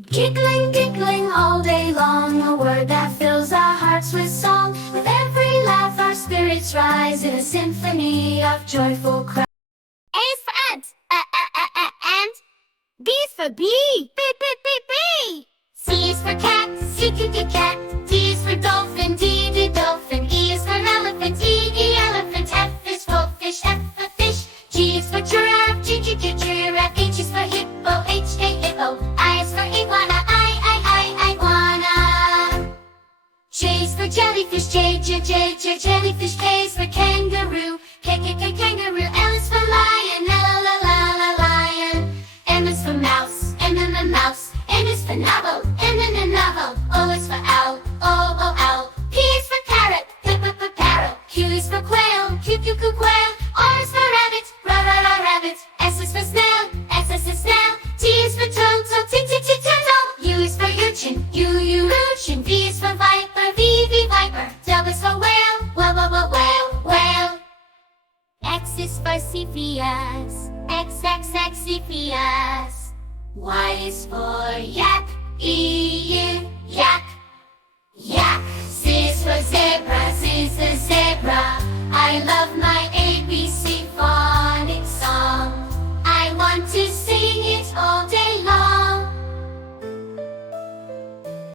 Giggling, giggling all day long, a word that fills our hearts with song. With every laugh our spirits rise in a symphony of joyful cries. A is for ant, ant. B is for bee, bee. C is for cat, cat. D is for dolphin, dolphin. E is for elephant, elephant. F is for fish, for fish. G is for giraffe, giraffe. H is for hippo, hippo. I is for iguana, iguana. J is for jellyfish, jellyfish. K is for kangaroo, kangaroo. L is for lion, lion. M is for mouse, mouse. N is for Narval, Narval. O is for owl, owl. P is for parrot, parrot. Q is for quail, quail. R is for rabbit, rabbit. S is for snail, snail. T is for turtle, turtle. U is for urchin, urchin. V is for viper, viper. W is for whale, whale. X is for Cepheus, Cepheus. Y is for yak,